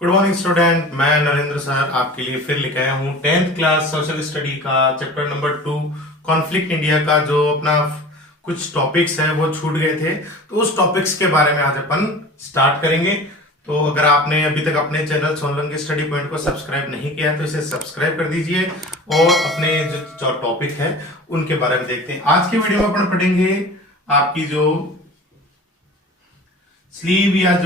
Good morning student, मैं Narendra sir आपके लिए फिर लेके आया हूँ 10th क्लास सोशल स्टडी का चैप्टर नंबर 2 कॉन्फ्लिक्ट इंडिया का। जो अपना कुछ टॉपिक्स है वो छूट गए थे, तो उस टॉपिक्स के बारे में आज अपन स्टार्ट करेंगे। तो अगर आपने अभी तक अपने चैनल सोलंकी स्टडी पॉइंट को सब्सक्राइब नहीं किया है तो इसे सब्सक्राइब कर दीजिए और अपने जो टॉपिक है उनके बारे में देखते हैं। आज की वीडियो में अपन पढ़ेंगे आपकी जो स्लीव या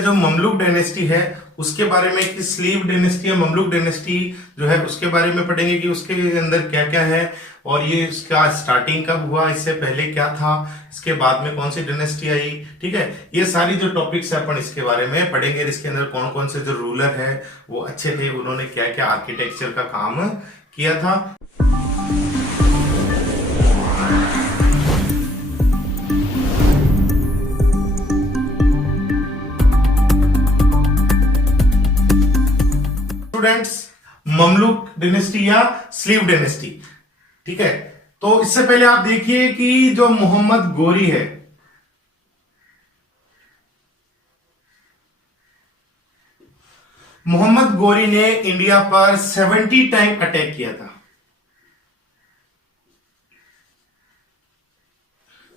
जो ममलुक डायनेस्टी है उसके बारे में, कि स्लीव डायनेस्टी या ममलुक डायनेस्टी जो है उसके बारे में पढ़ेंगे कि उसके अंदर क्या क्या है और ये उसका स्टार्टिंग कब हुआ, इससे पहले क्या था, इसके बाद में कौन सी डायनेस्टी आई। ठीक है, ये सारी जो टॉपिक्स है अपन इसके बारे में पढ़ेंगे। इसके अंदर कौन कौन से जो रूलर है वो अच्छे थे, उन्होंने क्या क्या आर्किटेक्चर का काम किया था। स्टूडेंट्स, ममलुक डायनेस्टी या स्लीव डायनेस्टी, ठीक है। तो इससे पहले आप देखिए कि जो मोहम्मद गोरी है, मोहम्मद गोरी ने इंडिया पर 70 टाइम अटैक किया था।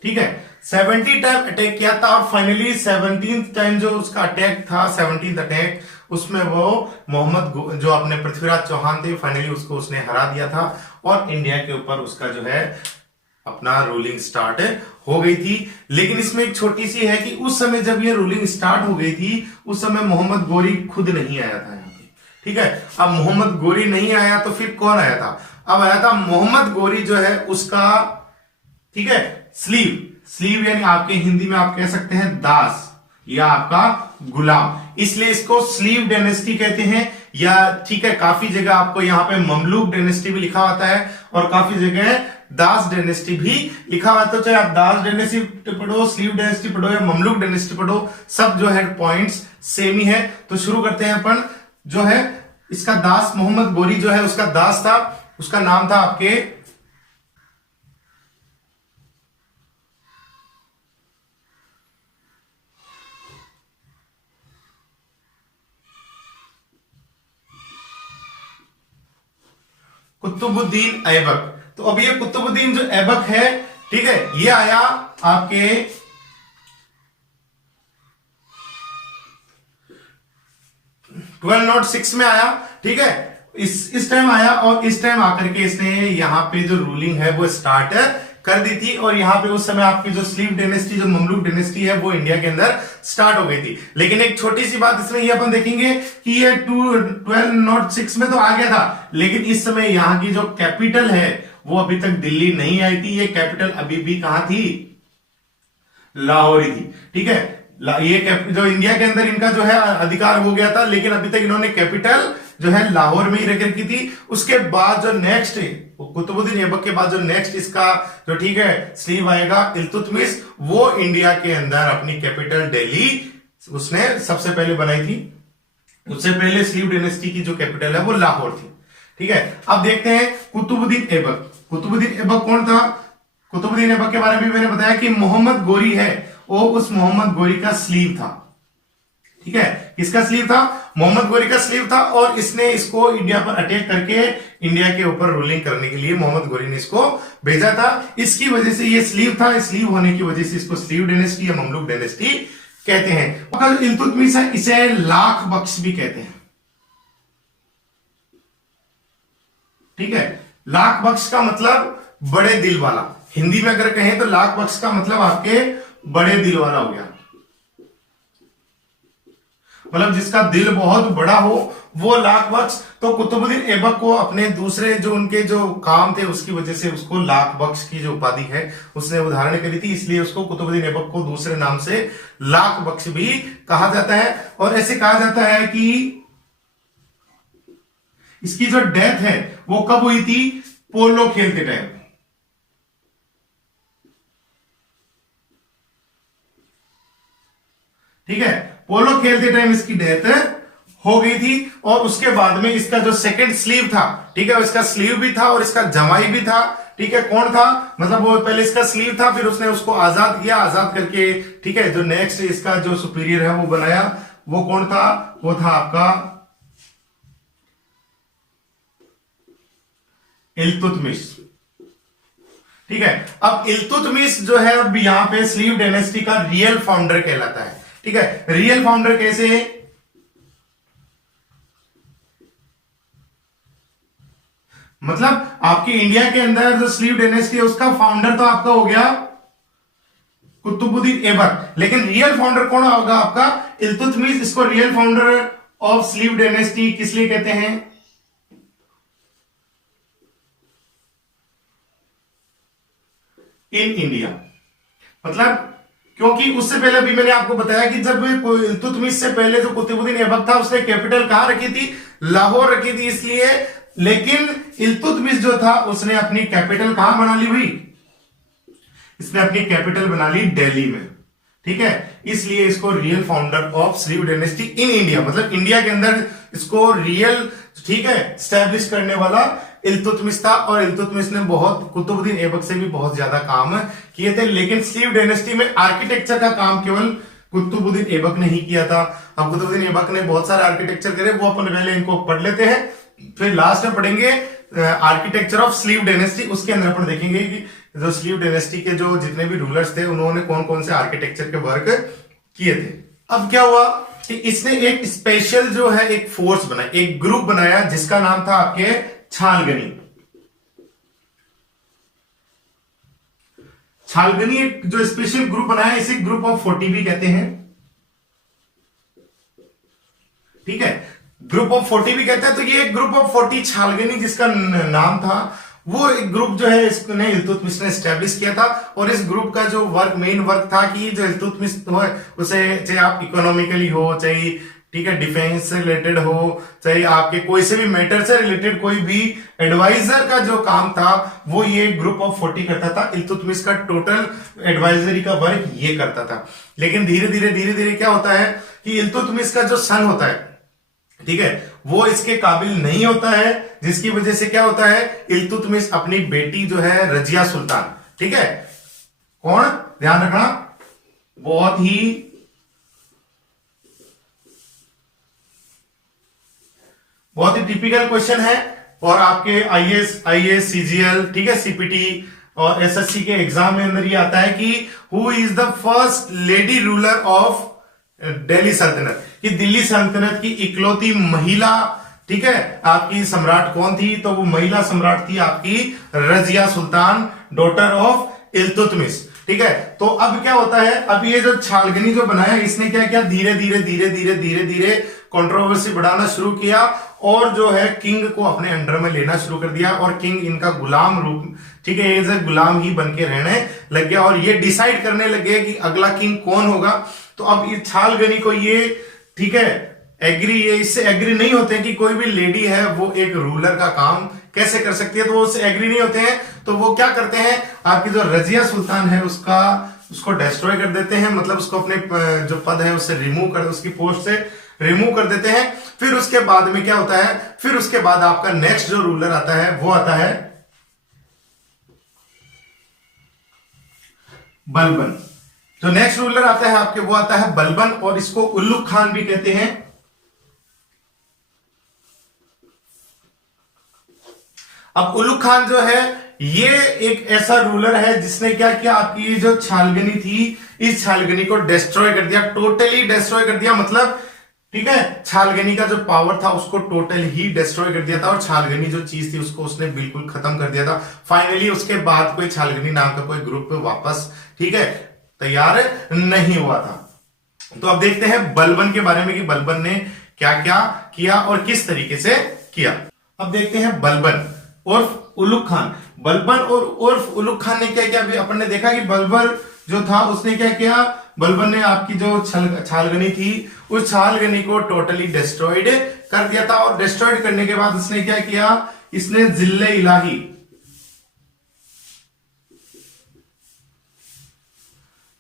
ठीक है, 70 टाइम अटैक किया था और फाइनली 17th टाइम जो उसका अटैक था, 17th अटैक, उसमें वो मोहम्मद जो अपने पृथ्वीराज चौहान थे, फाइनली उसको उसने हरा दिया था और इंडिया के ऊपर उसका जो है अपना रूलिंग स्टार्ट हो गई थी। लेकिन इसमें एक छोटी सी है कि उस समय जब ये रूलिंग स्टार्ट हो गई थी उस समय मोहम्मद गोरी खुद नहीं आया था यहाँ पे। ठीक है, अब मोहम्मद गोरी नहीं आया तो फिर कौन आया था? अब आया था मोहम्मद गोरी जो है उसका, ठीक है, स्लीव यानी आपके हिंदी में आप कह सकते हैं दास या आपका गुलाम, इसलिए इसको स्लीव डायनेस्टी कहते हैं। या ठीक है, काफी जगह आपको यहाँ पे ममलुक डायनेस्टी भी लिखा होता है और काफी जगह दास डायनेस्टी भी लिखा हुआ है। चाहे आप दास डायनेस्टी पढ़ो, स्लीव डायनेस्टी पढ़ो या ममलुक डायनेस्टी पढ़ो, सब जो है पॉइंट्स सेम ही है। तो शुरू करते हैं अपन। जो है इसका दास, मोहम्मद गोरी जो है उसका दास था, उसका नाम था आपके कुतुबुद्दीन ऐबक। तो अब ये कुतुबुद्दीन जो ऐबक है, ठीक है, ये आया आपके 1206 में आया। ठीक है, इस टाइम आया और इस टाइम आकर के इसने यहां पे जो रूलिंग है वो स्टार्ट कर दी थी। और यहां पे उस समय आपकी जो स्लीव डायनेस्टी, जो ममलुक डायनेस्टी है, वो इंडिया के अंदर स्टार्ट हो गई थी। लेकिन एक छोटी सी बात इसमें ये अपन देखेंगे कि ये 1206 में तो आ गया था, लेकिन इस समय यहां की जो कैपिटल है वो अभी तक दिल्ली नहीं आई थी। ये कैपिटल अभी भी कहां थी? लाहौर ही थी। ठीक है, ये जो इंडिया के अंदर इनका जो है अधिकार हो गया था, लेकिन अभी तक इन्होंने कैपिटल जो है लाहौर में ही रख रखी थी। उसके बाद जो नेक्स्ट है कुतुबुद्दीन ऐबक के बाद जो नेक्स्ट इसका जो, ठीक है, स्लीव आएगा इल्तुतमिश, वो इंडिया के अंदर अपनी कैपिटल दिल्ली उसने सबसे पहले बनाई थी। उससे पहले स्लीव डायनेस्टी की जो कैपिटल है वो लाहौर थी। ठीक है, अब देखते हैं कुतुबुद्दीन ऐबक। कुतुबुद्दीन ऐबक कौन था? कुतुबुद्दीन ऐबक के बारे में मैंने बताया कि मोहम्मद गोरी है, वो उस मोहम्मद गोरी का स्लीव था। ठीक है, किसका स्लीव था? मोहम्मद गोरी का स्लीव था। और इसने इसको इंडिया पर अटैक करके इंडिया के ऊपर रूलिंग करने के लिए मोहम्मद गोरी ने इसको भेजा था। इसकी वजह से ये स्लीव था, स्लीव होने की वजह से इसको स्लीव डायनेस्टी या ममलुक डायनेस्टी कहते हैं। इल्तुतमिश है, इसे लाख बख्श भी कहते हैं। ठीक है, लाख बख्श का मतलब बड़े दिल वाला। हिंदी में अगर कहें तो लाख बख्श का मतलब आपके बड़े दिल वाला हो गया, मतलब जिसका दिल बहुत बड़ा हो वो लाख बख्श। तो कुतुबुद्दीन ऐबक को अपने दूसरे जो उनके जो काम थे उसकी वजह से उसको लाख बख्श की जो उपाधि है उसने उदाहरण करी थी, इसलिए उसको कुतुबुद्दीन ऐबक को दूसरे नाम से लाख बख्श भी कहा जाता है। और ऐसे कहा जाता है कि इसकी जो डेथ है वो कब हुई थी? पोलो खेलते टाइम। ठीक है, पोलो खेलते टाइम इसकी डेथ हो गई थी। और उसके बाद में इसका जो सेकंड स्लीव था, ठीक है, इसका स्लीव भी था और इसका जमाई भी था, ठीक है, कौन था, मतलब वो पहले इसका स्लीव था, फिर उसने उसको आजाद किया, आजाद करके, ठीक है, जो नेक्स्ट इसका जो सुपीरियर है वो बनाया, वो कौन था, वो था आपका इल्तुतमिश। ठीक है, अब इल्तुतमिश जो है अब यहां पे स्लीव डायनेस्टी का रियल फाउंडर कहलाता है। ठीक है, रियल फाउंडर कैसे है, मतलब आपकी इंडिया के अंदर जो स्लीव डायनेस्टी है उसका फाउंडर तो आपका हो गया कुतुबुद्दीन ऐबक, लेकिन रियल फाउंडर कौन होगा आपका इल्तुतमिश। इसको real founder of sleeve dynasty किस लिए कहते हैं, इन इंडिया, मतलब क्योंकि उससे पहले भी मैंने आपको बताया कि जब इल्तुतमिश से पहले जो कुतुबुद्दीन ऐबक था उसने कैपिटल कहां रखी थी, लाहौर रखी थी, इसलिए, लेकिन इल्तुतमिश जो था उसने अपनी कैपिटल कहां बना ली भाई, इसने अपनी कैपिटल बना ली दिल्ली में। ठीक है, इसलिए इसको real founder of sleeve dynasty in India, मतलब इंडिया के अंदर इसको रियल, ठीक है, स्टैब्लिश करने वाला इल्तुतमिश था। और इल्तुतमिश ने बहुत कुतुबुद्दीन ऐबक से भी बहुत ज्यादा काम किए थे, लेकिन स्लीव डायनेस्टी में आर्किटेक्चर का काम केवल कुतुबुद्दीन ऐबक ने ही किया था। अब कुतुबुद्दीन ऐबक ने बहुत सारे आर्किटेक्चर करे, वो अपन पहले इनको पढ़ लेते हैं, फिर लास्ट में पढ़ेंगे आर्किटेक्चर ऑफ स्लीव डायनेस्टी। उसके अंदर अपन देखेंगे कि जो स्लीव डायनेस्टी के जो जितने भी रूलर्स थे उन्होंने कौन कौन से आर्किटेक्चर के वर्क किए थे। अब क्या हुआ कि इसने एक स्पेशल जो है एक फोर्स बनाया, एक ग्रुप बनाया जिसका नाम था आपके छालगनी। छालगनी एक जो स्पेशल ग्रुप बनाया, इसे ग्रुप ऑफ 40 भी कहते हैं। ठीक है, ग्रुप ऑफ 40 भी कहते हैं। तो ये एक ग्रुप ऑफ 40 छालगनी जिसका नाम था, वो एक ग्रुप जो है इसने इल्तुतमिश ने एस्टेब्लिश किया था। और इस ग्रुप का जो वर्क, मेन वर्क था कि जो इल्तुतमिश हो उसे, चाहे आप इकोनॉमिकली हो, चाहे, ठीक है, डिफेंस से रिलेटेड हो, चाहे आपके कोई से भी मैटर से रिलेटेड कोई भी एडवाइजर का जो काम था वो ये ग्रुप ऑफ 40 करता था। इल्तुतमिश का टोटल एडवाइजरी का वर्क ये करता था। लेकिन धीरे धीरे क्या होता है कि इल्तुतमिश का जो सन होता है, ठीक है, वो इसके काबिल नहीं होता है, जिसकी वजह से क्या होता है, इल्तुतमिश अपनी बेटी जो है रजिया सुल्तान, ठीक है, कौन, ध्यान रखना, बहुत ही टिपिकल क्वेश्चन है, और आपके आईएएस सीजीएल, ठीक है, सीपीटी और एसएससी के एग्जाम में अंदर ये आता है कि who is the first lady ruler of Delhi सल्तनत, कि दिल्ली सल्तनत की इकलौती महिला, ठीक है, आपकी सम्राट कौन थी, तो वो महिला सम्राट थी आपकी रजिया सुल्तान, डॉटर ऑफ इल्तुतमिश। ठीक है, तो अब क्या होता है, अब ये जो छालगनी जो बनाया, इसने क्या किया, धीरे धीरे कंट्रोवर्सी बढ़ाना शुरू किया, और जो है किंग को अपने अंडर में लेना शुरू कर दिया, और किंग इनका गुलाम रूप, ठीक है, एज ए गुलाम ही बन के रहने लग गया, और ये डिसाइड करने लगे कि अगला किंग कौन होगा। तो अब ये छालगनी को ये, ठीक है, ये इससे एग्री नहीं होते हैं कि कोई भी लेडी है वो एक रूलर का काम कैसे कर सकती है, तो वो उससे एग्री नहीं होते हैं। तो वो क्या करते हैं, आपकी जो रजिया सुल्तान है उसको डिस्ट्रॉय कर देते हैं, मतलब उसको अपने जो पद है उससे रिमूव कर, उसकी पोस्ट से रिमूव कर देते हैं। फिर उसके बाद में क्या होता है, फिर उसके बाद आपका नेक्स्ट जो रूलर आता है वो आता है बलबन। जो नेक्स्ट रूलर आता है आपके वो आता है बलबन, और इसको उल्लुग खान भी कहते हैं। अब उल्लुग खान जो है ये एक ऐसा रूलर है जिसने क्या किया, आपकी जो छालगनी थी इस छालगनी को डिस्ट्रॉय कर दिया, टोटली डिस्ट्रॉय कर दिया, मतलब, ठीक है, छालगनी का जो पावर था उसको टोटल ही डिस्ट्रॉय कर दिया था, और छालगनी जो चीज थी उसको उसने बिल्कुल खत्म कर दिया था। फाइनली उसके बाद कोई छालगनी नाम का कोई ग्रुप वापस, ठीक है, तैयार नहीं हुआ था। तो अब देखते हैं बलबन के बारे में कि बलबन ने क्या क्या किया और किस तरीके से किया। अब देखते हैं बलबन उर्फ उल्लुग खान। बलबन और उर्फ उल्लुग खान ने क्या किया, अभी अपन ने देखा कि बलबन जो था उसने क्या किया, बलबन ने आपकी जो छालगनी थी उस छालगनी को टोटली डिस्ट्रॉयड कर दिया था, और डिस्ट्रॉयड करने के बाद उसने क्या किया, इसने जिले इलाही,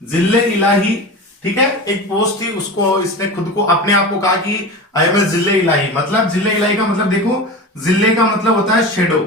जिले इलाही, ठीक है, एक पोस्ट थी, उसको इसने खुद को अपने आप को कहा कि आई एम ए जिले इलाही। मतलब जिले इलाही का मतलब देखो, जिले का मतलब होता है शेडो,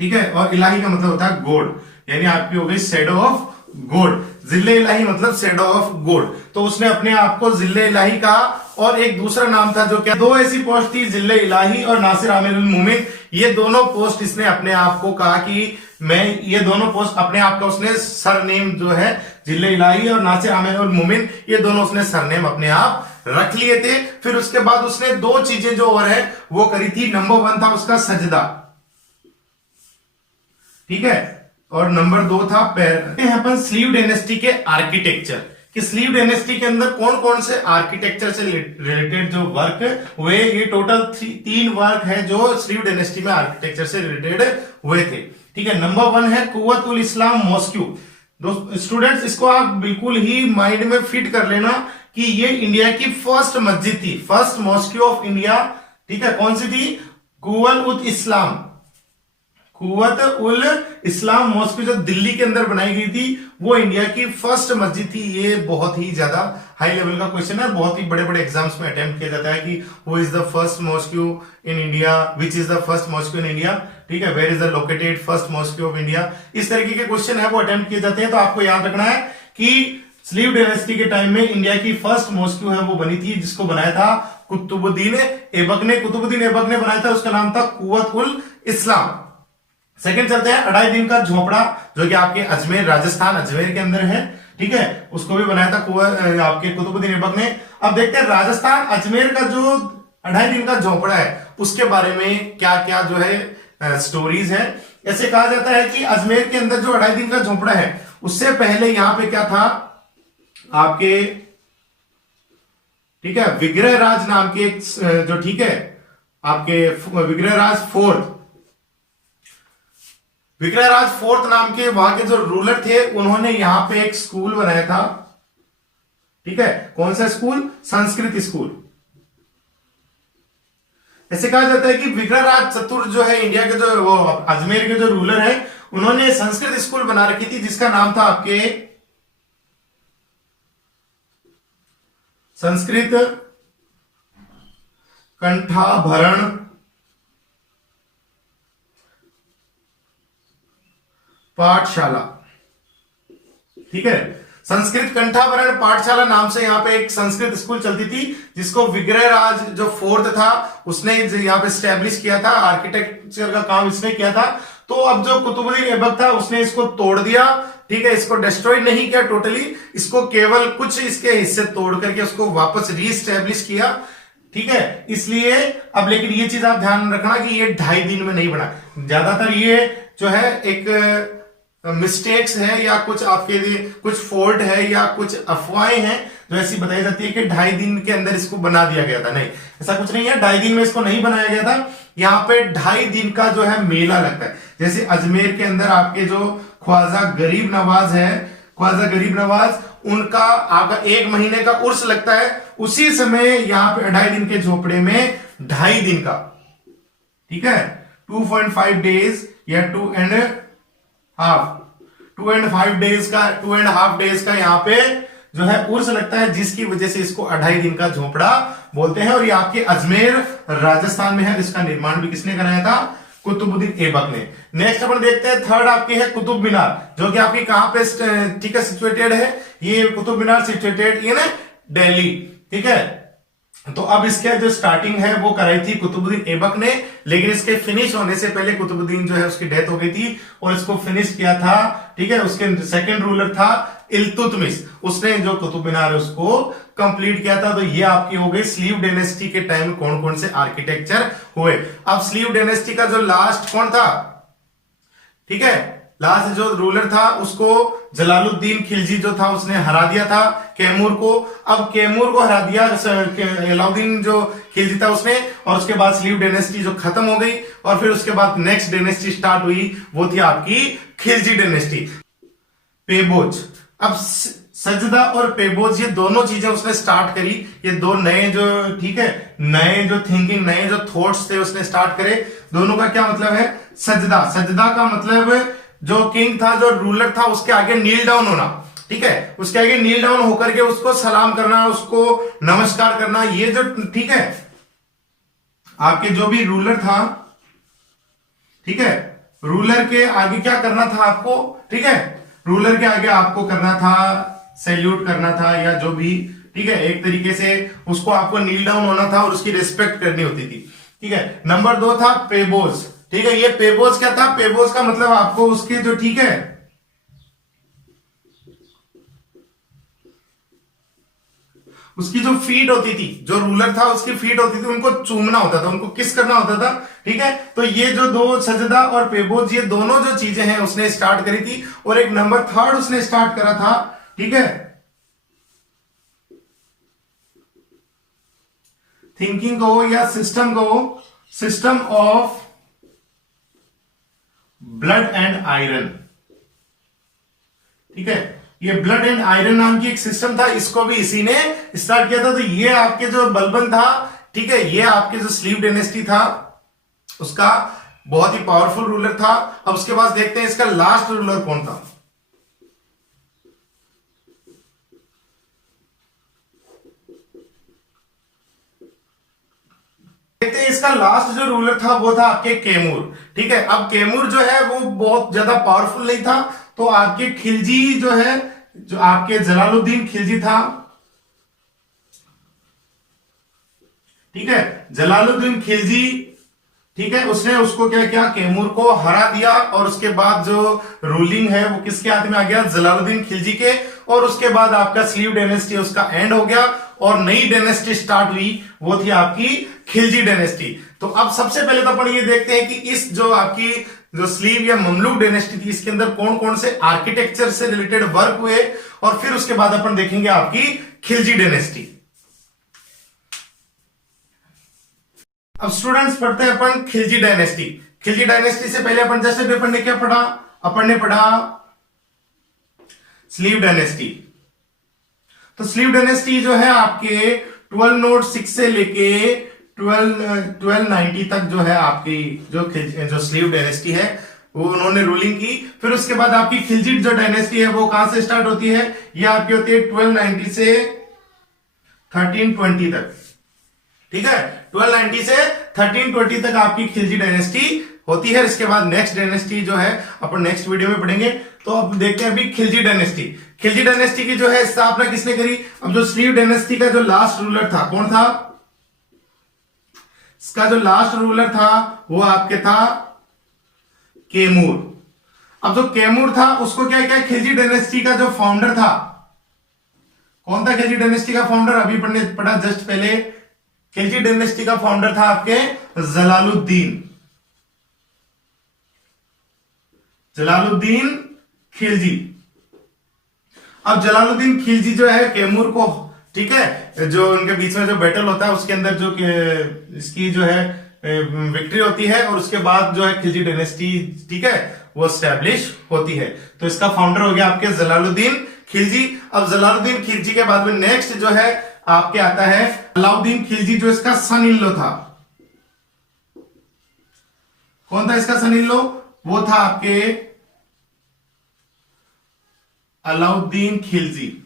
ठीक है, और इलाही का मतलब होता है गॉड, यानी आपकी हो गई शैडो ऑफ गॉड। जिले इलाही मतलब शैडो ऑफ गॉड, तो उसने अपने आप को जिले इलाही कहा। और एक दूसरा नाम था जो क्या, दो ऐसी पोस्ट थी, जिले इलाही और नासिर आमिरुल मोमिन, ये दोनों पोस्ट इसने अपने आप को कहा कि मैं ये दोनों पोस्ट अपने आप का उसने सरनेम जो है जिले इलाही और नासिर आमिरुल मोमिन, ये दोनों उसने सरनेम अपने आप रख लिए थे। फिर उसके बाद उसने दो चीजें जो और है वो करी थी। नंबर 1 था उसका सजदा, ठीक है, और नंबर 2 था पैर। अपन स्लीव डायनेस्टी के आर्किटेक्चर कि स्लीव डायनेस्टी के अंदर कौन कौन से आर्किटेक्चर से रिलेटेड जो वर्क हुए, ये टोटल 3 वर्क है जो स्लीव डायनेस्टी में आर्किटेक्चर से रिलेटेड हुए थे। ठीक है, नंबर 1 है कुव्वत उल इस्लाम मॉस्क्यू। स्टूडेंट्स इसको आप बिल्कुल ही माइंड में फिट कर लेना कि ये इंडिया की फर्स्ट मस्जिद थी, फर्स्ट मॉस्क्यू ऑफ इंडिया। ठीक है, कौन सी थी? कुव्वत उल इस्लाम, कुव्वत उल इस्लाम मॉस्क्यू जो दिल्ली के अंदर बनाई गई थी, वो इंडिया की फर्स्ट मस्जिद थी। ये बहुत ही ज्यादा हाई लेवल का क्वेश्चन है, बहुत ही बड़े बड़े एग्जाम्स में अटेम्प्ट किया जाता है कि वो is the first mosque in India, which is the first mosque in India. ठीक है, where is the located first mosque of India, इस तरीके के क्वेश्चन है वो अटेम्प्ट किए जाते हैं। तो आपको याद रखना है कि स्लीव डायनेस्टी के टाइम में इंडिया की फर्स्ट मॉस्क्यू है वो बनी थी, जिसको बनाया था कुतुबुद्दीन ऐबक ने। कुतुबुद्दीन ऐबक ने बनाया था, उसका नाम था कुव्वत उल इस्लाम। सेकंड चलते हैं 2.5 दिन का झोपड़ा, जो कि आपके अजमेर, राजस्थान अजमेर के अंदर है। ठीक है, उसको भी बनाया था आपके कुतुबुद्दीन ऐबक ने। अब देखते हैं राजस्थान अजमेर का जो 2.5 दिन का झोपड़ा है उसके बारे में क्या क्या जो है स्टोरीज है। ऐसे कहा जाता है कि अजमेर के अंदर जो 2.5 दिन का झोपड़ा है, उससे पहले यहां पे क्या था आपके, ठीक है, विग्रहराज नाम के एक जो, ठीक है, आपके विग्रहराज फोर्थ नाम के वहां के जो रूलर थे, उन्होंने यहां पे एक स्कूल बनाया था। ठीक है, कौन सा स्कूल? संस्कृत स्कूल। ऐसे कहा जाता है कि विग्रहराज चतुर जो है इंडिया के जो वो अजमेर के जो रूलर है, उन्होंने संस्कृत स्कूल बना रखी थी, जिसका नाम था आपके संस्कृत कंठाभरण पाठशाला। ठीक है, संस्कृत कंठाभरण पाठशाला नाम से यहाँ पे एक संस्कृत स्कूल चलती थी, जिसको विग्रहराज जो फोर्थ था उसने यहाँ पे स्टैब्लिश किया था। आर्किटेक्चर का काम इसने किया था। तो अब जो कुतुबुद्दीन ऐबक था उसने इसको तोड़ दिया। ठीक है, इसको डिस्ट्रॉय नहीं किया टोटली, इसको केवल कुछ इसके हिस्से तोड़ करके उसको वापस रीस्टैब्लिश किया। ठीक है, इसलिए अब लेकिन ये चीज आप ध्यान रखना कि ये 2.5 दिन में नहीं बना। ज्यादातर ये जो है एक मिस्टेक्स है या कुछ आपके लिए कुछ फॉल्ट है या कुछ अफवाहें हैं जो ऐसी बताई जाती है कि 2.5 दिन के अंदर इसको बना दिया गया था। नहीं, ऐसा कुछ नहीं है, 2.5 दिन में इसको नहीं बनाया गया था। यहाँ पे 2.5 दिन का जो है मेला लगता है। जैसे अजमेर के अंदर आपके जो ख्वाजा गरीब नवाज है, ख्वाजा गरीब नवाज, उनका आपका 1 महीने का उर्स लगता है, उसी समय यहाँ पे 2.5 दिन के झोपड़े में 2.5 दिन का, ठीक है, 2.5 डेज या 2.5 डेज का यहाँ पे जो है उर्स लगता है, जिसकी वजह से इसको 2.5 दिन का झोपड़ा बोलते हैं। और ये आपके अजमेर राजस्थान में है। इसका निर्माण भी किसने कराया था? कुतुबुद्दीन ऐबक ने। नेक्स्ट अपन देखते हैं, थर्ड आपकी है कुतुब मीनार, जो कि आपकी कहां पे, ठीक है, सिचुएटेड है। ये कुतुब मीनार सिचुएटेड ये ना दिल्ली। ठीक है, तो अब इसके जो स्टार्टिंग है वो कराई थी कुतुबुद्दीन ऐबक ने, लेकिन इसके फिनिश होने से पहले कुतुबुद्दीन जो है उसकी डेथ हो गई थी और इसको फिनिश किया था, ठीक है, उसके सेकंड रूलर था इल्तुतमिश, उसने जो कुतुब मीनार है उसको कंप्लीट किया था। तो ये आपकी हो गई स्लीव डायनेस्टी के टाइम कौन कौन से आर्किटेक्चर हुए। अब स्लीव डायनेस्टी का जो लास्ट कौन था, ठीक है, लास्ट जो रूलर था उसको जलालुद्दीन खिलजी जो था उसने हरा दिया था कैमूर को। अब कैमूर को हरा दिया अलाउद्दीन जो खिलजी था उसने, और उसके बाद स्लीव डायनेस्टी जो खत्म हो गई और फिर उसके बाद नेक्स्ट डायनेस्टी स्टार्ट हुई, वो थी आपकी खिलजी डायनेस्टी। पेबोज, अब सजदा और पेबोज ये दोनों चीजें उसने स्टार्ट करी। ये दो नए जो, ठीक है, नए जो थिंकिंग, नए जो थॉट्स थे उसने स्टार्ट करे। दोनों का क्या मतलब है? सजदा, सजदा का मतलब जो किंग था, जो रूलर था, उसके आगे नील डाउन होना। ठीक है, उसके आगे नील डाउन होकर के उसको सलाम करना, उसको नमस्कार करना। ये जो, ठीक है, आपके जो भी रूलर था, ठीक है, रूलर के आगे क्या करना था आपको, ठीक है, रूलर के आगे आपको करना था सैल्यूट करना था या जो भी, ठीक है, एक तरीके से उसको आपको नील डाउन होना था और उसकी रिस्पेक्ट करनी होती थी, ठीक है। नंबर 2 था पेबोज, ठीक है। ये पेबोज क्या था, पेबोज का मतलब आपको उसके जो, ठीक है, उसकी जो फीट होती थी, जो रूलर था उसकी फीट होती थी, उनको चूमना होता था, उनको किस करना होता था, ठीक है। तो ये जो दो सजदा और पेबोज, ये दोनों जो चीजें हैं उसने स्टार्ट करी थी। और एक नंबर 3 उसने स्टार्ट करा था, ठीक है, थिंकिंग को या सिस्टम को, system of blood and iron, ठीक है। ये ब्लड एंड आयरन नाम की एक सिस्टम था, इसको भी इसी ने स्टार्ट किया था। तो ये आपके जो बलबन था, ठीक है, ये आपके जो स्लीव डायनेस्टी था उसका बहुत ही पावरफुल रूलर था। अब उसके बाद देखते हैं इसका लास्ट रूलर कौन था। देखते हैं इसका लास्ट जो रूलर था वो था आपके कैमूर, ठीक है। अब कैमूर जो है वो बहुत ज्यादा पावरफुल नहीं था, तो आपके खिलजी जो है, जो आपके जलालुद्दीन खिलजी था, ठीक है, जलालुद्दीन खिलजी, ठीक है, उसने उसको क्या किया, कैमूर को हरा दिया। और उसके बाद जो रूलिंग है वो किसके हाथ में आ गया, जलालुद्दीन खिलजी के। और उसके बाद आपका स्लीव डायनेस्टी उसका एंड हो गया और नई डायनेस्टी स्टार्ट हुई, वो थी आपकी खिलजी डायनेस्टी। तो अब सबसे पहले तो अपन ये देखते हैं कि इस जो आपकी जो स्लीव या ममलूक डायनेस्टी थी, इसके अंदर कौन कौन से आर्किटेक्चर से रिलेटेड वर्क हुए, और फिर उसके बाद अपन देखेंगे आपकी खिलजी डायनेस्टी। अब स्टूडेंट्स पढ़ते हैं अपन खिलजी डायनेस्टी। खिलजी डायनेस्टी से पहले अपन जैसे भी अपन ने क्या पढ़ा, अपन ने पढ़ा स्लीव डायनेस्टी। तो स्लीव डायनेस्टी जो है आपके 1206 से लेके 1290 तक जो है आपकी जो स्लीव डायनेस्टी है वो उन्होंने रूलिंग की। फिर उसके बाद आपकी खिलजी जो डायनेस्टी है वो कहां से स्टार्ट होती है, ये आपकी होती है 1290 से 1320 तक, ठीक है। 1290 से 1320 तक आपकी खिलजी डायनेस्टी होती है। इसके बाद नेक्स्ट डायनेस्टी जो है अपन नेक्स्ट वीडियो में पढ़ेंगे। तो अब देखते हैं अभी खिलजी डायनेस्टी। खिलजी डायनेस्टी की जो है स्थापना किसने करी। अब जो स्लीव डायनेस्टी का जो लास्ट रूलर था कौन था, इसका जो लास्ट रूलर था वो आपके था कैमूर। अब जो कैमूर था उसको क्या क्या, खिलजी डायनेस्टी का जो फाउंडर था कौन था, खिलजी डायनेस्टी का फाउंडर अभी पढ़ा जस्ट पहले। खिलजी डायनेस्टी का फाउंडर था आपके जलालुद्दीन, जलालुद्दीन खिलजी। अब जलालुद्दीन खिलजी जो है कैमूर को, ठीक है, जो उनके बीच में जो बैटल होता है उसके अंदर जो इसकी जो है विक्ट्री होती है और उसके बाद जो है खिलजी डायनेस्टी, ठीक है, वो स्टैब्लिश होती है। तो इसका फाउंडर हो गया आपके जलालुद्दीन खिलजी। अब जलालुद्दीन खिलजी के बाद में नेक्स्ट जो है आपके आता है अलाउद्दीन खिलजी, जो इसका सन इन लॉ था। कौन था इसका सन इन लॉ, वो था आपके अलाउद्दीन खिलजी।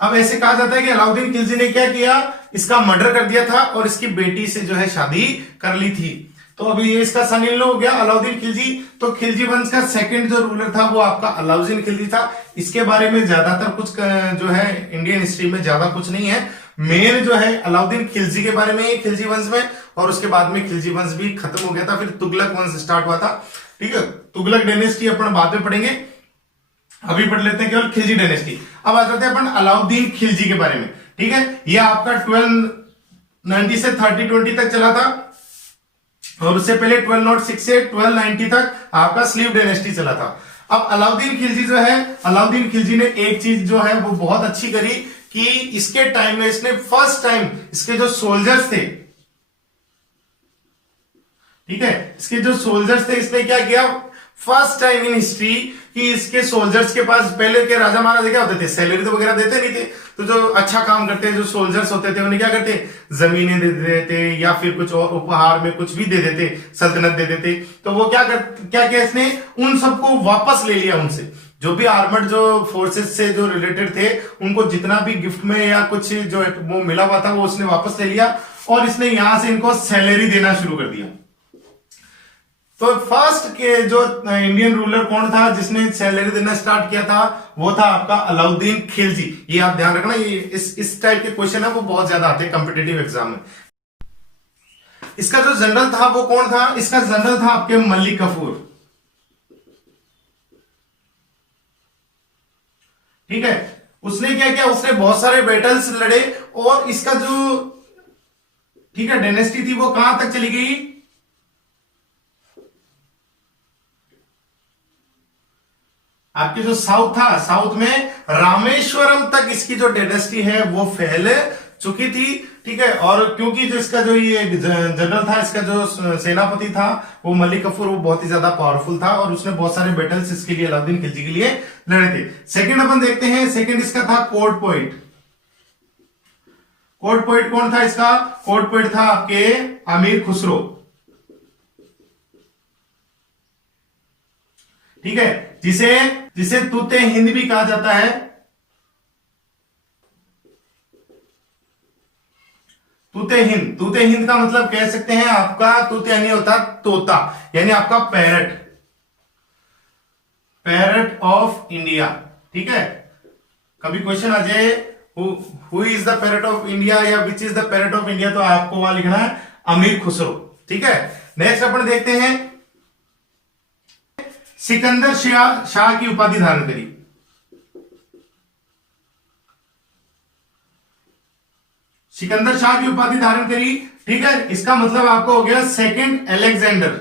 अब ऐसे कहा जाता है कि अलाउद्दीन खिलजी ने क्या किया, इसका मर्डर कर दिया था और इसकी बेटी से जो है शादी कर ली थी। तो अभी ये इसका सन इन लॉ हो गया अलाउद्दीन खिलजी। तो खिलजी वंश का सेकंड जो रूलर था वो आपका अलाउद्दीन खिलजी था। इसके बारे में ज्यादातर कुछ जो है इंडियन हिस्ट्री में ज्यादा कुछ नहीं है। मेन जो है अलाउद्दीन खिलजी के बारे में, खिलजी वंश में, और उसके बाद में खिलजी वंश भी खत्म हो गया था, फिर तुगलक वंश स्टार्ट हुआ था, ठीक है। तुगलक डायनेस्टी अपन बाद में पढ़ेंगे, अभी पढ़ लेते हैं केवल खिलजी डायनेस्टी। अब आ जाते हैं अपन अलाउद्दीन खिलजी के बारे में, ठीक है। ये आपका 1290 से 1320 तक चला था और उससे पहले 1206 से 1290 तक आपका स्लीव डायनेस्टी चला था। अब अलाउद्दीन खिलजी जो है, अलाउद्दीन खिलजी ने एक चीज जो है वो बहुत अच्छी करी कि इसके टाइम में इसने फर्स्ट टाइम इसके जो सोल्जर्स थे, ठीक है, इसके जो सोल्जर्स थे, इसने क्या किया, फर्स्ट टाइम इन हिस्ट्री कि इसके सोल्जर्स के पास, पहले के राजा महाराजा क्या होते थे, सैलरी तो वगैरह देते नहीं थे, तो जो अच्छा काम करते हैं जो सोल्जर्स होते थे उन्हें क्या करते, जमीनें दे देते या फिर कुछ और उपहार में कुछ भी दे देते, सल्तनत दे देते। तो वो क्या किया इसने, उन सबको वापस ले लिया, उनसे जो भी आर्मर्ड जो फोर्सेस से जो रिलेटेड थे उनको जितना भी गिफ्ट में या कुछ जो वो मिला हुआ था वो उसने वापस ले लिया और इसने यहां से इनको सैलरी देना शुरू कर दिया। तो फर्स्ट के जो इंडियन रूलर कौन था जिसने सैलरी देना स्टार्ट किया था, वो था आपका अलाउद्दीन खिलजी। ये आप ध्यान रखना, ये इस टाइप के क्वेश्चन है वो बहुत ज्यादा आते हैं कॉम्पिटेटिव एग्जाम में। इसका जो जनरल था वो कौन था, इसका जनरल था आपके मलिक कफूर। ठीक है, उसने क्या किया, उसने बहुत सारे बैटल्स लड़े और इसका जो ठीक है डायनेस्टी थी वो कहां तक चली गई, आपके जो साउथ था, साउथ में रामेश्वरम तक इसकी जो डायनेस्टी है वो फैल चुकी थी। ठीक है, और क्योंकि जो इसका जो ये जनरल था, इसका जो सेनापति था वो मलिक कफूर, वो बहुत ही ज्यादा पावरफुल था और उसने बहुत सारे बैटल्स इसके लिए अलाउद्दीन खिलजी के लिए लड़े थे। सेकंड अपन देखते हैं, सेकंड इसका था कोर्ट पोइट। कोर्ट पोइट कौन था इसका, कोर्ट पोइट था आपके अमीर खुसरो। ठीक है, जिसे जिसे तूते हिंद भी कहा जाता है। तूते हिंद, तूते हिंद का मतलब कह सकते हैं आपका तूते यानी होता तोता, यानी आपका पैरट, पैरट ऑफ इंडिया। ठीक है, कभी क्वेश्चन आ जाए who is the parrot of India या which is the parrot of India, तो आपको वहां लिखना है अमीर खुसरो। ठीक है, नेक्स्ट अपन देखते हैं, सिकंदर शाह की उपाधि धारण करी। सिकंदर शाह की उपाधि धारण करी। ठीक है, इसका मतलब आपको हो गया सेकंड अलेक्जेंडर।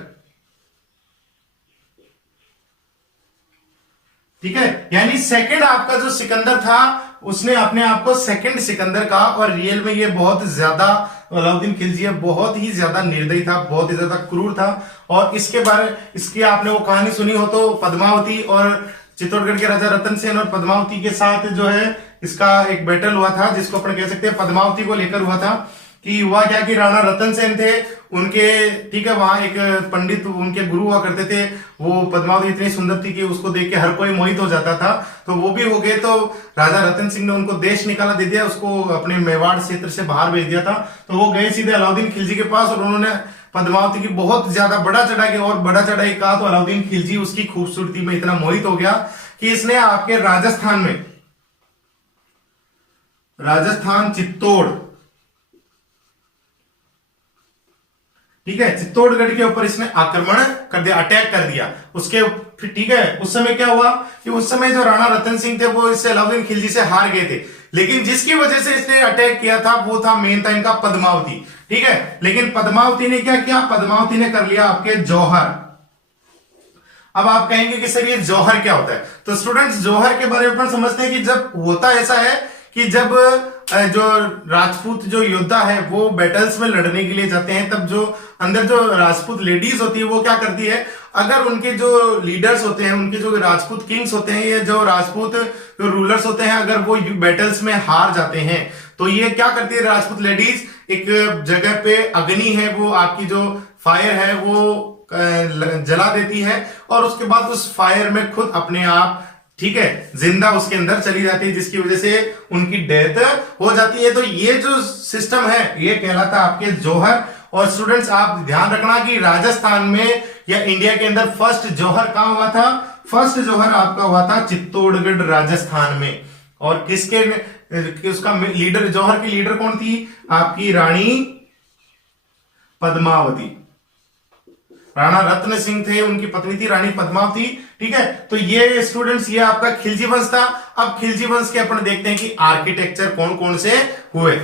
ठीक है, यानी सेकंड आपका जो सिकंदर था उसने अपने आप को सेकंड सिकंदर कहा, और रियल में ये बहुत ज्यादा अलाउद्दीन खिलजी बहुत ही ज्यादा निर्दयी था, बहुत ही ज्यादा क्रूर था। और इसकी आपने वो कहानी सुनी हो तो पद्मावती और चित्तौड़गढ़ के राजा रतन सेन और पद्मावती के साथ जो है इसका एक बैटल हुआ था, जिसको अपन कह सकते हैं पद्मावती को लेकर हुआ था। कि हुआ क्या कि राणा रतन सेन थे उनके, ठीक है, वहां एक पंडित उनके गुरु हुआ करते थे, वो पद्मावती इतनी सुंदर थी कि उसको देख के हर कोई मोहित हो जाता था, तो वो भी हो गए। तो राजा रतन सिंह ने उनको देश निकाला दे दिया, उसको अपने मेवाड़ क्षेत्र से बाहर भेज दिया था। तो वो गए सीधे अलाउद्दीन खिलजी के पास और उन्होंने पद्मावती की बहुत ज्यादा बड़ा चढ़ा के और बड़ा चढ़ाई कहा, तो अलाउद्दीन खिलजी उसकी खूबसूरती में इतना मोहित हो गया कि इसने आपके राजस्थान में, राजस्थान चित्तौड़, ठीक है, चित्तौड़गढ़ के ऊपर इसने आक्रमण कर दिया, अटैक कर दिया उसके। फिर ठीक है, उस समय क्या हुआ कि उस समय जो राणा रतन सिंह थे वो इससे अलाउद्दीन खिलजी से हार गए थे, लेकिन जिसकी वजह से इसने अटैक किया था वो था मेन था इनका पद्मावती। ठीक है, लेकिन पद्मावती ने क्या किया, पद्मावती ने कर लिया आपके जौहर। अब आप कहेंगे कि सर ये जौहर क्या होता है, तो स्टूडेंट्स जौहर के बारे में समझते हैं कि जब होता ऐसा है कि जब जो राजपूत जो योद्धा है वो बैटल्स में लड़ने के लिए जाते हैं, तब जो अंदर जो राजपूत लेडीज होती है वो क्या करती है, अगर उनके जो लीडर्स होते हैं, उनके जो राजपूत किंग्स होते हैं, ये जो राजपूत जो रूलर्स होते हैं, अगर वो बैटल्स में हार जाते हैं तो ये क्या करती है राजपूत लेडीज, एक जगह पे अग्नि है वो आपकी जो फायर है वो जला देती है और उसके बाद उस फायर में खुद अपने आप, ठीक है, जिंदा उसके अंदर चली जाती है, जिसकी वजह से उनकी डेथ हो जाती है। तो ये जो सिस्टम है ये कहलाता है आपके जौहर। और स्टूडेंट्स आप ध्यान रखना कि राजस्थान में या इंडिया के अंदर फर्स्ट जौहर कहां हुआ था, फर्स्ट जौहर आपका हुआ था चित्तौड़गढ़ राजस्थान में। और किसके उसका लीडर, जौहर की लीडर कौन थी, आपकी रानी पद्मावती। राणा रत्न सिंह थे, उनकी पत्नी थी रानी पद्मावती। ठीक है, तो ये स्टूडेंट्स ये आपका खिलजी वंश था। अब खिलजी वंश के अपन देखते हैं कि आर्किटेक्चर कौन कौन से हुए।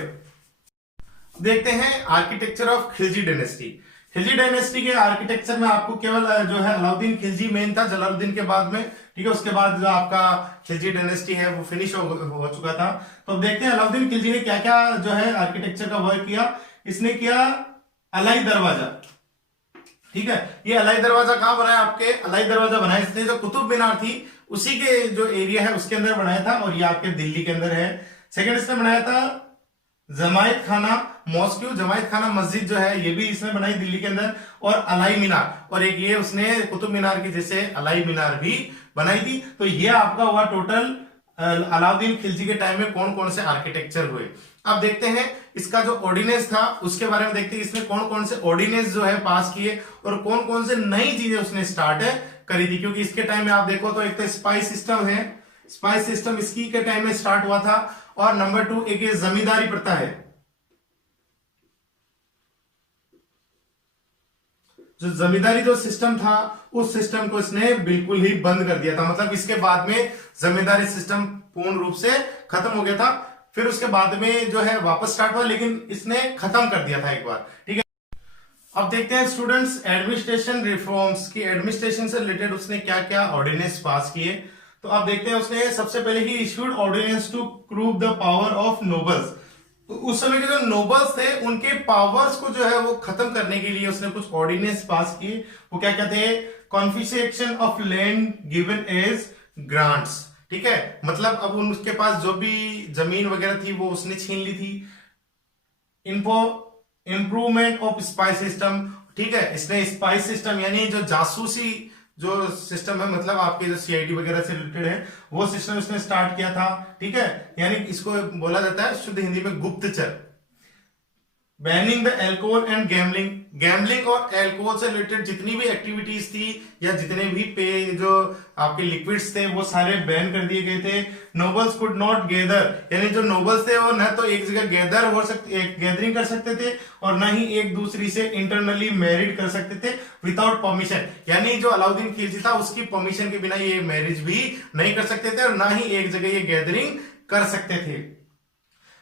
देखते हैं architecture of Khilji dynasty. Khilji dynasty के आर्किटेक्चर में आपको केवल जो है अलाउद्दीन खिलजी मेन था जलालुद्दीन के बाद में, ठीक है, उसके बाद जो आपका खिलजी डायनेस्टी है वो फिनिश हो चुका था। तो अब देखते हैं अलाउद्दीन खिलजी ने क्या क्या जो है आर्किटेक्चर का वर्क किया। इसने किया अलाई दरवाजा, ठीक है, ये अलाई दरवाजा कहां बनाया, आपके अलाई दरवाजा बनाया इसने जो कुतुब मीनार थी उसी के जो एरिया है उसके अंदर बनाया था, और ये आपके दिल्ली के अंदर है। सेकंड इसने बनाया था जमायत खाना मॉस्क्यू, जमायत खाना मस्जिद जो है ये भी इसने बनाई दिल्ली के अंदर, और अलाई मीनार, और एक ये उसने कुतुब मीनार की जैसे अलाई मीनार भी बनाई थी। तो ये आपका हुआ टोटल अलाउद्दीन खिलजी के टाइम में कौन कौन से आर्किटेक्चर हुए। अब देखते हैं इसका जो ऑर्डिनेंस था उसके बारे में, देखते हैं इसने कौन कौन से ऑर्डिनेंस जो है पास किए और कौन कौन से नई चीजें उसने स्टार्ट करी थी। क्योंकि इसके टाइम में आप देखो तो एक तो स्पाइस सिस्टम है, स्पाइस सिस्टम इसकी के टाइम में स्टार्ट हुआ था, और नंबर 2 एक ये जमींदारी प्रथा है। जो जमींदारी जो सिस्टम था उस सिस्टम को इसने बिल्कुल ही बंद कर दिया था, मतलब इसके बाद में जमींदारी सिस्टम पूर्ण रूप से खत्म हो गया था। फिर उसके बाद में जो है वापस स्टार्ट हुआ, लेकिन इसने खत्म कर दिया था एक बार, ठीक है। अब देखते हैं स्टूडेंट्स एडमिनिस्ट्रेशन रिफॉर्म्स की, एडमिनिस्ट्रेशन से रिलेटेड उसने क्या क्या ऑर्डिनेंस पास किए। तो अब देखते हैं उसने सबसे पहले ही issued ordinance to curb the power of nobles. तो उस समय के जो नोबल्स थे उनके पावर्स को जो है वो खत्म करने के लिए उसने कुछ ऑर्डिनेंस पास किए। वो क्या कहते हैं, confiscation of land given as grants, ठीक है। मतलब अब उनके पास जो भी जमीन वगैरह थी वो उसने छीन ली थी। इंप्रूवमेंट ऑफ स्पाई सिस्टम, ठीक है। इसने स्पाई सिस्टम यानी जो जासूसी जो सिस्टम है, मतलब आपके जो सीआईडी वगैरह से रिलेटेड है वो सिस्टम इसने स्टार्ट किया था, ठीक है। यानी इसको बोला जाता है शुद्ध हिंदी में गुप्तचर। Banning the alcohol and gambling, gambling और एल्कोहल से रिलेटेड जितनी भी एक्टिविटीज थी या जितने भी पे जो आपके लिक्विड्स थे वो सारे बैन कर दिए गए थे। नोबल्स कुड नॉट गैदर, यानी जो नोबल्स थे वो न तो एक जगह गैदर हो सकते, गैदरिंग कर सकते थे और ना ही एक दूसरी से इंटरनली मैरिड कर सकते थे विदाउट परमिशन। यानी जो अलाउद्दीन खिलजी था उसकी परमिशन के बिना ये मैरिज भी नहीं कर सकते थे और ना ही एक जगह ये गैदरिंग कर सकते थे।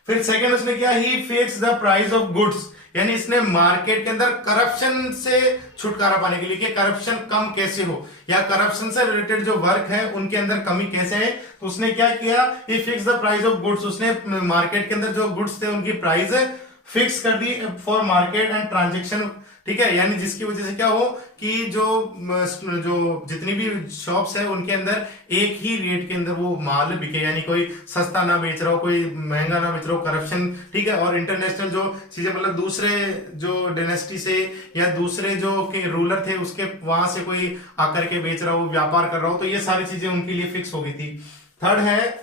फिर सेकंड उसने क्या, he fix the price of goods, यानी इसने मार्केट के अंदर करप्शन से छुटकारा पाने के लिए कि करप्शन कम कैसे हो या करप्शन से रिलेटेड जो वर्क है उनके अंदर कमी कैसे है, तो उसने क्या किया, he fix the price of goods. उसने मार्केट के अंदर जो गुड्स थे उनकी प्राइस फिक्स कर दी फॉर मार्केट एंड ट्रांजेक्शन, ठीक है। यानी जिसकी वजह से क्या हो कि जो जितनी भी शॉप्स है उनके अंदर एक ही रेट के अंदर वो माल बिके, यानी कोई सस्ता ना बेच रहा हो, कोई महंगा ना बेच रहा हो, करप्शन, ठीक है। और इंटरनेशनल जो चीजें, मतलब दूसरे जो डायनेस्टी से या दूसरे जो के रूलर थे उसके वहां से कोई आकर के बेच रहा हो, व्यापार कर रहा हो, तो ये सारी चीजें उनके लिए फिक्स हो गई थी। थर्ड है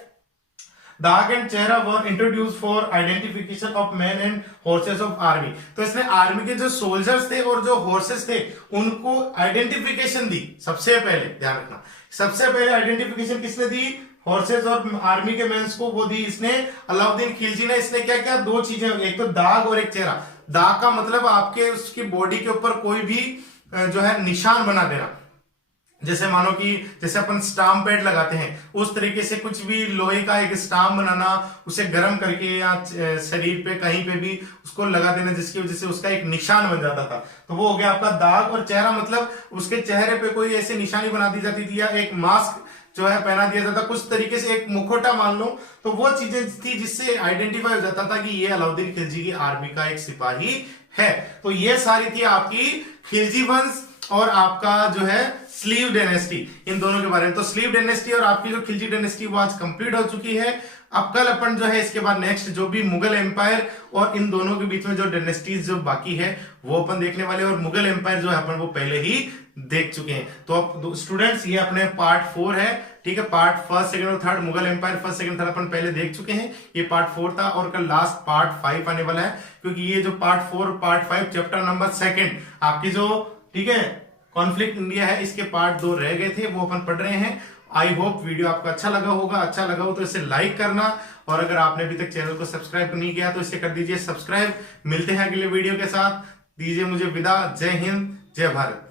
दाग एंड चेहरा वर introduce for identification of man and horses of army. तो इसने आर्मी के जो सोल्जर्स थे और जो हॉर्सेस थे उनको आइडेंटिफिकेशन दी। सबसे पहले ध्यान रखना, सबसे पहले आइडेंटिफिकेशन किसने दी, हॉर्सेस और आर्मी के मेंस को वो दी इसने, अलाउद्दीन खिलजी ने। इसने क्या क्या, दो चीजें, एक तो दाग और एक चेहरा। दाग का मतलब आपके उसकी बॉडी के ऊपर कोई भी जो है निशान बना देना, जैसे मानो कि जैसे अपन स्टाम्प पैड लगाते हैं उस तरीके से कुछ भी लोहे का एक स्टाम्प बनाना, उसे गर्म करके या शरीर पे कहीं पे भी उसको लगा देना, जिसकी वजह से उसका एक निशान बन जाता था। तो वो हो गया आपका दाग। और चेहरा मतलब उसके चेहरे पे कोई ऐसी निशानी बना दी जाती थी या एक मास्क जो है पहना दिया जाता, कुछ तरीके से एक मुखौटा मान लो, तो वो चीजें थी जिससे आइडेंटिफाई हो जाता था कि ये अलाउद्दीन खिलजी की आर्मी का एक सिपाही है। तो ये सारी थी आपकी खिलजी वंश और आपका जो है स्लीव डायनेस्टी, इन दोनों के बारे में। तो स्लीव डायनेस्टी और आपकी जो खिलजी डायनेस्टी वो आज कंप्लीट हो चुकी है। अब कल अपन जो है इसके बाद नेक्स्ट जो भी मुगल एम्पायर और इन दोनों के बीच में जो डायनेस्टीज जो बाकी है वो अपन देखने वाले, और मुगल एम्पायर जो है अपन वो पहले ही देख चुके हैं। तो अब स्टूडेंट्स ये अपने पार्ट 4 है, ठीक है। पार्ट फर्स्ट सेकंड और third Mughal empire first second third अपन पहले देख चुके हैं, ये पार्ट 4 था। और कल लास्ट पार्ट 5 आने वाला है, क्योंकि ये जो पार्ट 4 और पार्ट 5 चैप्टर नंबर 2 आपकी जो, ठीक है, कॉन्फ्लिक्ट इंडिया है, इसके पार्ट 2 रह गए थे वो अपन पढ़ रहे हैं। आई होप वीडियो आपको अच्छा लगा होगा। अच्छा लगा हो तो इसे लाइक करना, और अगर आपने अभी तक चैनल को सब्सक्राइब नहीं किया तो इसे कर दीजिए सब्सक्राइब। मिलते हैं अगले वीडियो के साथ, दीजिए मुझे विदा। जय हिंद, जय भारत।